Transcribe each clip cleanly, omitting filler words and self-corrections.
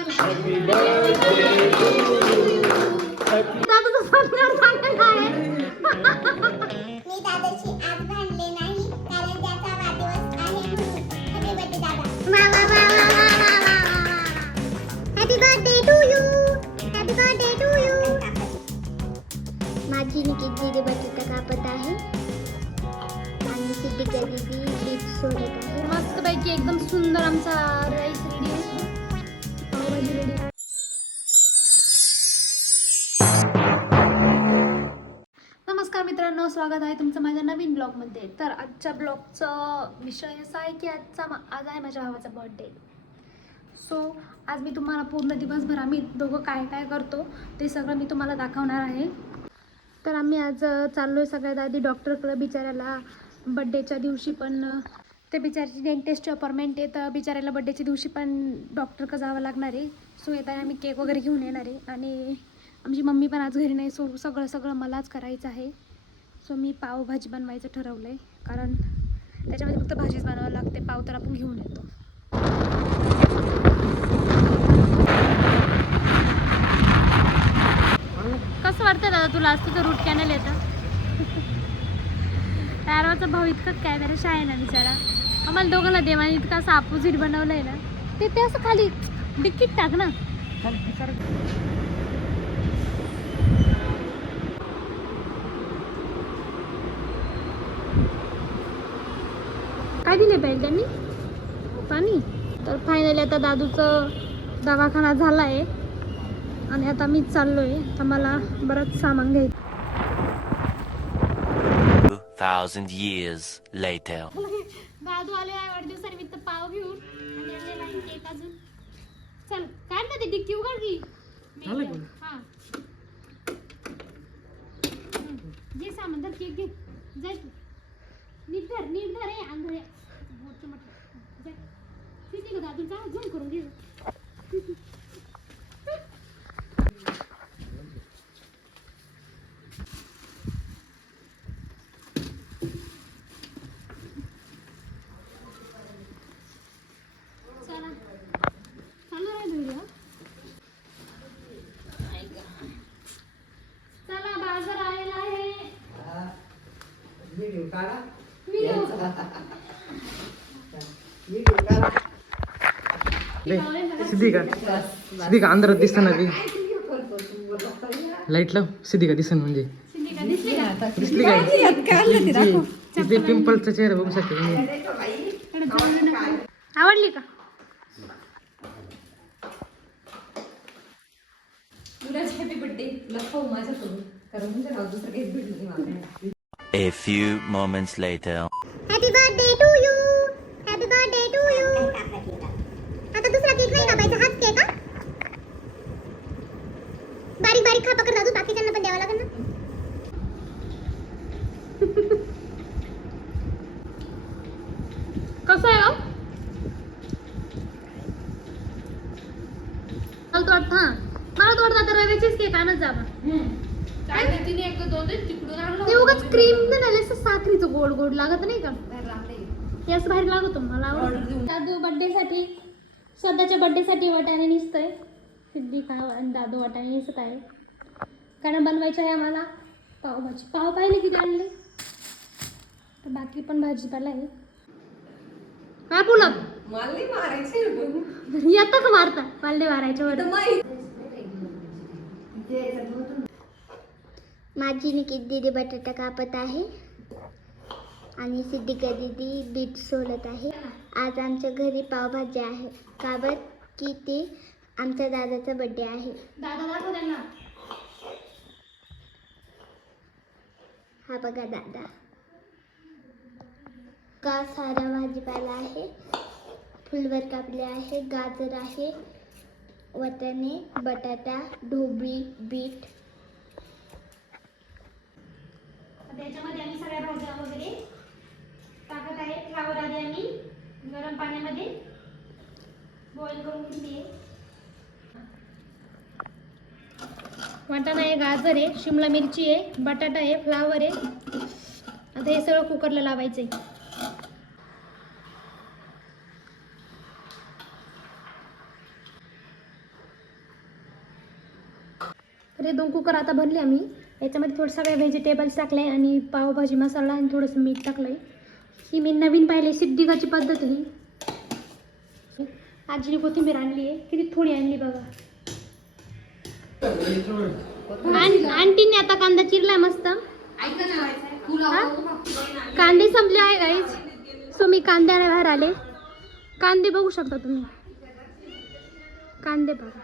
माझी निकित दीदी बटाटा कापत आहे आणि सिद्धिका दीदी बीट सोडत आहे. मस्त पैकी एकदम सुंदर आमचा राईस रेडी आहे. पावभाजी रेडी. नमस्कार मित्रांनो, स्वागत आहे तुमचं माझ्या नवीन ब्लॉगमध्ये. तर आजच्या ब्लॉगचा विषय असा आहे की आज आहे माझ्या भावाचा बर्थडे. सो आज मी तुम्हाला पूर्ण दिवसभर आम्ही दोघं काय काय करतो ते सगळं मी तुम्हाला दाखवणार आहे. तर आम्ही आज चाललो आहे सगळ्यात आधी डॉक्टरकडे. बिचाऱ्याला बड्डेच्या दिवशी पण ते बिचाऱ्याची डेंटिस्टची अपॉइंटमेंट आहे, तर बिचाऱ्याला बड्डेच्या दिवशी पण डॉक्टरकडे जावं लागणार आहे. सो येताना आम्ही केक वगैरे घेऊन येणार आहे आणि आमची मम्मी पण आज घरी नाही. सो सगळं मलाच करायचं आहे. सो मी पावभाजी बनवायचं ठरवलं आहे, कारण त्याच्यामध्ये फक्त भाजीच बनवावं लागते. पाव तर आपण घेऊन येतो. कसं वाटतं दादा तुला? आज तुझं रूट कॅनल येतं. तारवाचा भाऊ इतकं कॅमेरा आहे ना बिचारा. आम्हाला दोघांना देवाने इतका असं अपोजिट बनवलं आहे ना. ते असं खाली डिक्कीट टाक ना. काय दिले पाहिजे त्यांनी? पाणी. तर फायनली आता दादूचं दवाखाना झाला आहे आणि आता मी चाललो आहे. तर मला बरंच सामान घ्यायचं. 2000 years later. दादू आले आहे वाढदिवसानिमित्त पाव घेऊन आणि आणलेला आहे केक अजून. चल काय ना ते डिक्की उघड की. हां जे सामान तर केक घे. जाय नीट धर आहे आंधळे मोठं मोठं. जाय किती ग दादू? जा झूम करून घे. चला बाजार आलेला आहे. सिद्धिका अंधारात दिसतं ना. लाईट लाव. सिद्धिका दिसन म्हणजे दिसली काय? पिंपलचा चेहरा बघू शकते. आवडली का? A few moments later. Happy birthday to you. Happy birthday to you. आता दुसरा केक नाही कापायचा, हाच केक. हा बारीक बारीक खा पकड दादू, बाकीच्यांना पण द्यावा लागेल ना. कसं आहे हो? मला तो वाटतं आता रव्याचीच केक आणत जावा. ते उगाच क्रीम नाही असं साखरीचं गोड गोड लागत नाही का? ते असं बाहेर लागतो. मला आवडतं. दादू बर्थडेसाठी स्वतःच्या बर्थडेसाठी वाटाणे निसतोय. सिद्धिका आणि दादू वाटाणे निसत आहे, कारण बनवायचं आहे आम्हाला पावभाजी. पाव पाहिले किती आणले, तर बाकी पण भाजीपाला आहे. काय बोला येतं का मारता? पालडे मारायच्या वर. माझी निकित दीदी बटाटा कापत आहे आणि सिद्धिका दीदी बीट सोलत आहे. आज आमच्या घरी पावभाजी आहे, का बर की ते आमच्या दादाचा बर्थडे आहे. दादा दाखव त्यांना. हा बघा दादा. का सारा भाजीपाला आहे. फुलवर कापले आहे, गाजर आहे, वाटाणे, बटाटा, ढोबळी, बीट. त्याच्यामध्ये आम्ही सगळ्या भाज्या वगैरे टाकत आहे. फ्लावर आधी आम्ही गरम पाण्यामध्ये बॉईल करून घेतली. वाटाणा आहे, गाजर आहे, शिमला मिरची आहे, बटाटा आहे, फ्लावर आहे. आता हे सगळं कुकरला लावायचं आहे. तर हे 2 कुकर आता भरले आम्ही. याच्यामध्ये थोडं सगळे व्हेजिटेबल्स टाकले आणि पावभाजी मसाला आणि थोडंसं मीठ टाकलं आहे. ही मी नवीन पाहिली सिद्धिकाची पद्धत ही. आजीने कोथिंबीर आणली आहे, किती थोडी आणली बघा. आंटीने आता कांदा चिरलाय मस्त. हा? कांदे संपले आहे गाईज. सो मी कांद्याने बाहेर आले. कांदे बघू शकता तुम्ही. कांदे बघा.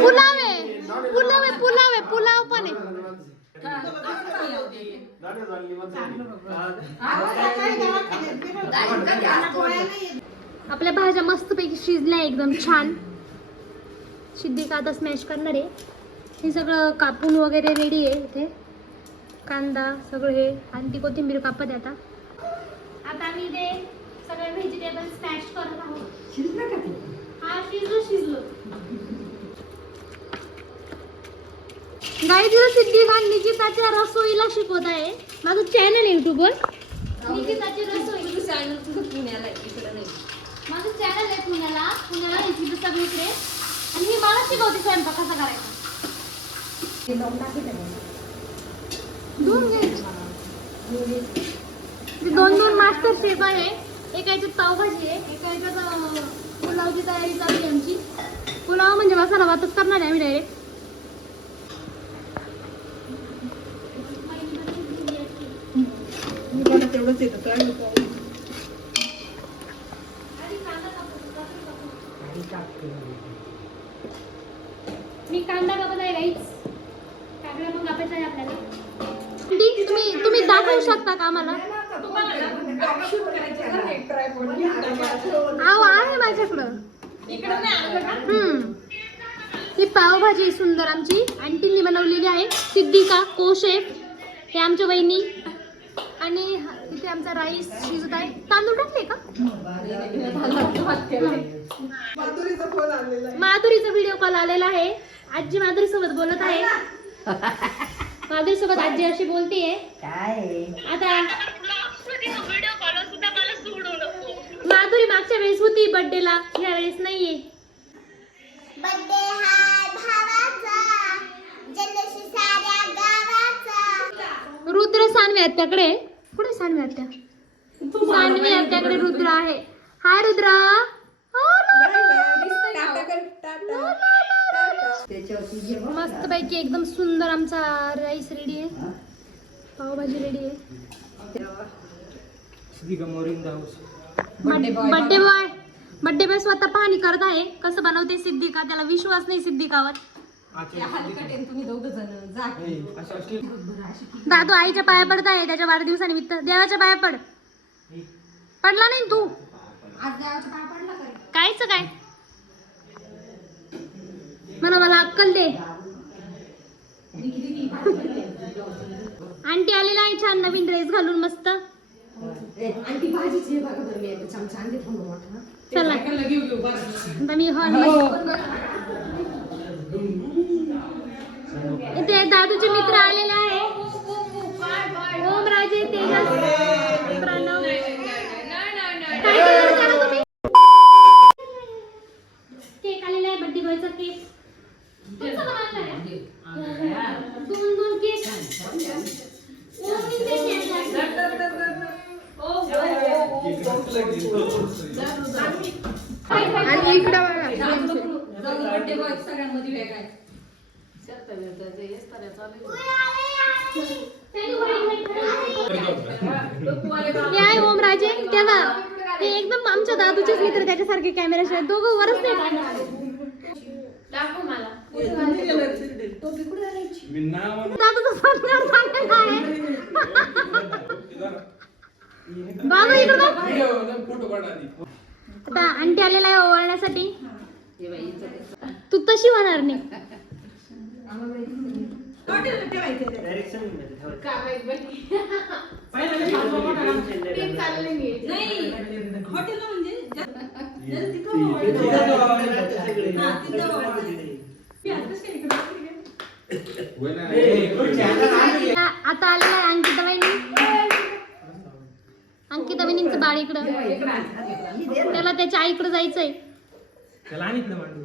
पुलाव आहे, पुलाव आहे, पुलाव आहे, पुलाव पण आहे. आपल्या भाज्या मस्तपैकी शिजल्या एकदम छान. सिद्धिका आता स्मॅश करणार आहे. हे सगळं कापून वगैरे रेडी आहे. इथे कांदा सगळं हे आणि ती कोथिंबीर कापत आता. आता आम्ही ते सगळे व्हेजिटेबल स्मॅश करत आहोत. हा शिजलं. गाईज सिद्धिका निकिताच्या रसोईला शिकवत आहे. माझं चॅनल आहे युट्यूबवर निकिताची रसोई. माझं चॅनल आहे पुण्याला इथे सगळीकडे. आणि मी मला शिकवते स्वयंपाक कसा करायचा. दोन मास्टर शेफ आहे. एका याच्यात पावभाजी आहे, एका याच्यात पुलावची तयारी चालू आहे आमची. पुलाव म्हणजे मसाला भातच करणार आहे आम्ही डायरेक्ट. मी कांदा कापत आहे गाईच. कांदा मग कापायचा आहे आपल्याला. तुम्ही दाखवू शकता का आम्हाला? आहे माझ्याकडं. ही पावभाजी सुंदर आमची आंटींनी बनवलेली आहे. सिद्धिका को शेफ हे आमच्या वहिनी. आणि इथे आमचा राईस शिजत आहे. तांदूळ टाकले का? माधुरीचा व्हिडिओ कॉल आलेला आहे. आजी माधुरी सोबत बोलत आहे. माधुरी सोबत आजी अशी बोलतीये आता. माधुरी मागच्या वेळेस होती बर्थडेला, या वेळेस नाहीये. बर्थडे हाय भावाचा, जल्लोषी साऱ्या गावाचा. रुद्र सानवी आत्याकडे. कुठे सानवी आत्या? सानवी आत्याकडे रुद्र आहे. हाय रुद्र. मस्त पैकी एकदम सुंदर आमचा राईस रेडी आहे. पावभाजी रेडी आहे. बर्थडे बॉय स्वतः पाहणी करत आहे कसं बनवते सिद्धिका. त्याला विश्वास नाही सिद्धिकावर. दादू आईच्या पाया पडत आहे त्याच्या वाढदिवसानिमित्त. देवाच्या पाया पड. पडला नाही तू? कायच काय मला अक्कल दे. आंटी आलेला आहे छान नवीन ड्रेस घालून मस्त. चला आता मी हॉल. इथे दादूचे मित्र आलेले आहे. ओम राजे, तेजस, प्रणव. काय करा तुम्ही? केक आलेला आहे बर्थडे बॉयचा केक. तुमचा बनवला आहे? दोन केक. आणि इकडं हे आहे ओम राजे. तेव्हा ते एकदम आमच्या दादूचेच मित्र त्याच्यासारखे कॅमेरा दोघं वरच नाही. दाखव मला. बाबा इकडं आता आंटी आलेला आहे ओवाळण्यासाठी. तू तशी होणार नाही. आता आलेला आहे अंकिता वहिनी. अंकिता वहिनींचं माझं बाळ इकडं, त्याला त्याच्या आईकडे जायचंय. त्याला आणित ना मांडू.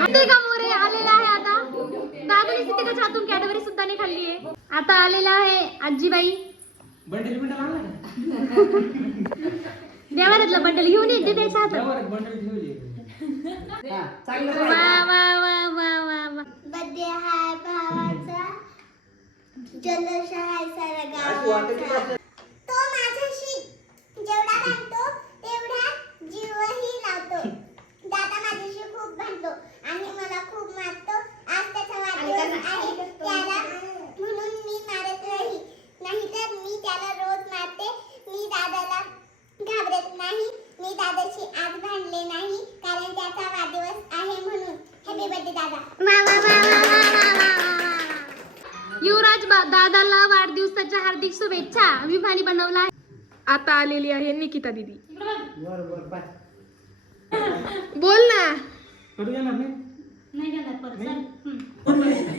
हाते का मोरे आलेला आहे आता. दादाने सिद्धिकाच्या हातून कॅडबरी सुद्धा नाही खाल्ली आहे. आता आलेला आहे आजीबाई. बंडल बिंडल आणला का? देवारातला बंडल घेऊन येते त्याच्या हातात. बंडल ठेवली. वा वा वा वा वा वा. बर्थडे हाय भावाचा, जल्लोष हाय सारा गावाचा. तो माझ्याशी जेवढा भांडतो तेवढा जीवही लावतो. दादा माझ्याशी खूप भांडतो आणि मला खूप मारतो. आज त्याचा वाढदिवस आहे त्याला म्हणून मी मारत नाही, नाहीतर मी त्याला रोज मारते. मी दादाला घाबरत नाही. मी दादाशी आज भांडले नाही कारण त्याचा वाढदिवस आहे म्हणून. हॅपी बर्थडे दादा. युवराज दादाला वाढदिवसाच्या हार्दिक शुभेच्छा. विभानी बनवला. आता आलेली आहे निकिता दीदी. बोल ना. करू देणार नाही.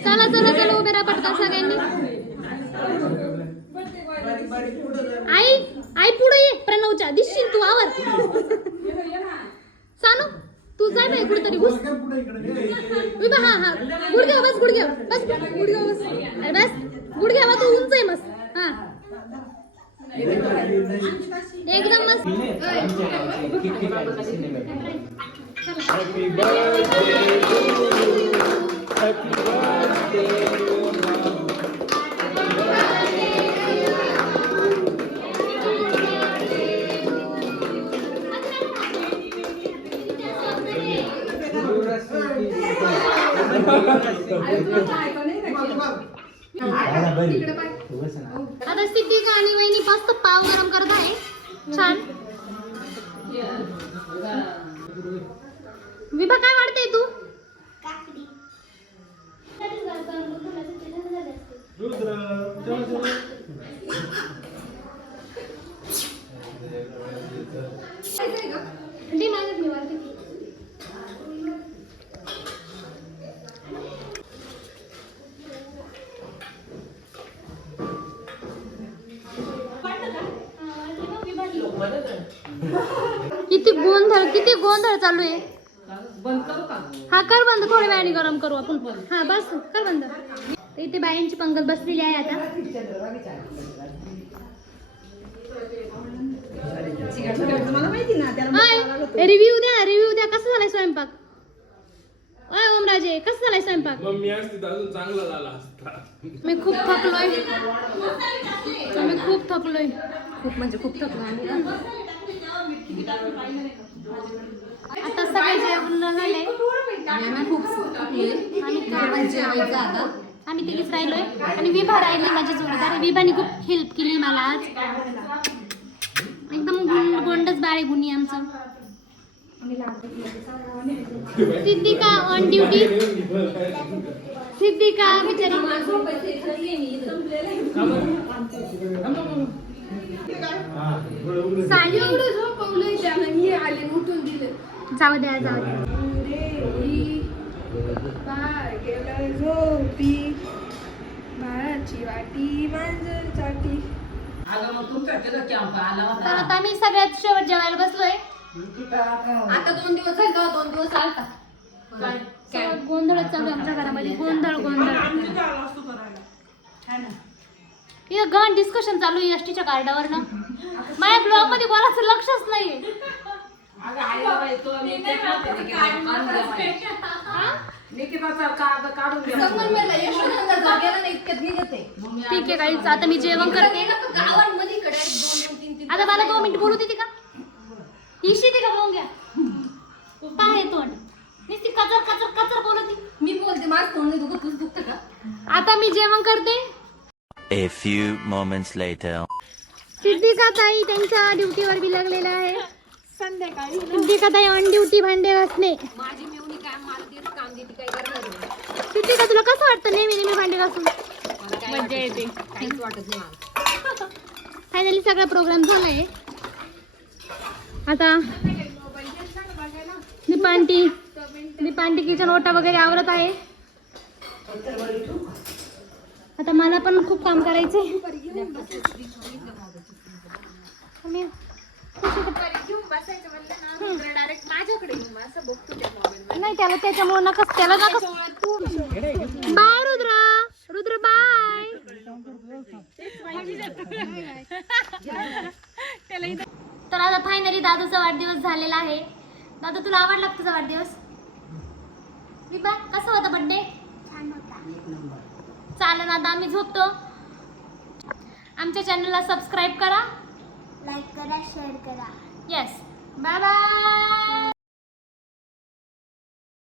चला चला चला उभे राहा पटकन सगळ्यांनी. आई आई पुढे ये. प्रणवच्या दिसशील तू आवर. सानू तू जाय बाई कुठेतरी घुस. विभा हा हा गुडघ्या बस गुडघ्या बस गुडघ्या बस. अरे बस गुडघ्या तू उंच आहे मस्त. हा एकदम मस्त. आता सिद्धिका आणि वहिनी मस्त पाव गरम करत आहे. छान. विभा काय वाढते तू. काकडी. किती गोंधळ चालू आहे. हा कर बंद. थोड्या वेळाने गरम करू आपण. हा बस कर बंद. इथे बायांची पंगत बसलेली आहे आता. रिव्ह्यू द्या कसा झालाय स्वयंपाक. ओमराजे कसा झालाय स्वयंपाक. चांगला झाला असता. मी खूप थकलोय. खूप म्हणजे खूप थकलो आम्ही. आता सगळे जेवण झाले. आम्ही तिघीच राहिलोय आणि विभा राहिली माझी जोडीदार. विभाने खूप हेल्प केली मला आज. एकदम गोंडच बाळे गुणी आमचं. Siddhika on duty. सिद्धिका बिचारी जाऊ द्या. झोपी बाळाची वाटी मांजर चाटी. तर आता आम्ही सगळ्यात शेवट जेवायला बसलोय. आता 2 दिवस झाले का. 2 दिवस आलता. गोंधळ चालू आहे आमच्या घरामध्ये. गोंधळ इथं गहन डिस्कशन चालू आहे एसटीच्या कार्डावर ना. माझ्या ब्लॉग मध्ये कोणाचं लक्षच नाहीये. ठीक आहे काही. आता मी जेवण करते. आता मला 2 मिनिट बोलू देते का. इशी ती का बोलून घ्या. पाय तोंड नुसती कचर कचर कचर बोलती. मी बोलते माझं तोंड दुखत तुझं दुखतं का. आता मी जेवण करते. A few moments later. Siddhika ताई त्यांच्या ड्युटीवर बिलगलेल्या आहे. संध्याकाळी सिद्धिका ताई ऑन ड्युटी भांडे घासणे. माझी मेवणी काय मला तेच काम देते काय करणार. सिद्धिका तुला कसं वाटतं नेहमी भांडे घासून. मजा येते. काहीच वाटत नाही मला. फायनली सगळा प्रोग्राम झालाय. आता दीपांटी किचन ओटा वगैरे आवरत आहे. आता मला पण खूप काम करायचंय. मी नाही त्याला त्याच्यामुळे नकच त्याला नकच. Bye Rudra, Rudra bye. तर आता फायनली दादूचा वाढदिवस झालेला आहे. दादू तुला आवडला का तुझा वाढदिवस? विभा कसा होता बर्थडे? छान होता. चालेल आता आम्ही झोपतो. आमच्या चॅनलला सबस्क्राईब करा, लाईक करा, शेअर करा. येस. Bye bye.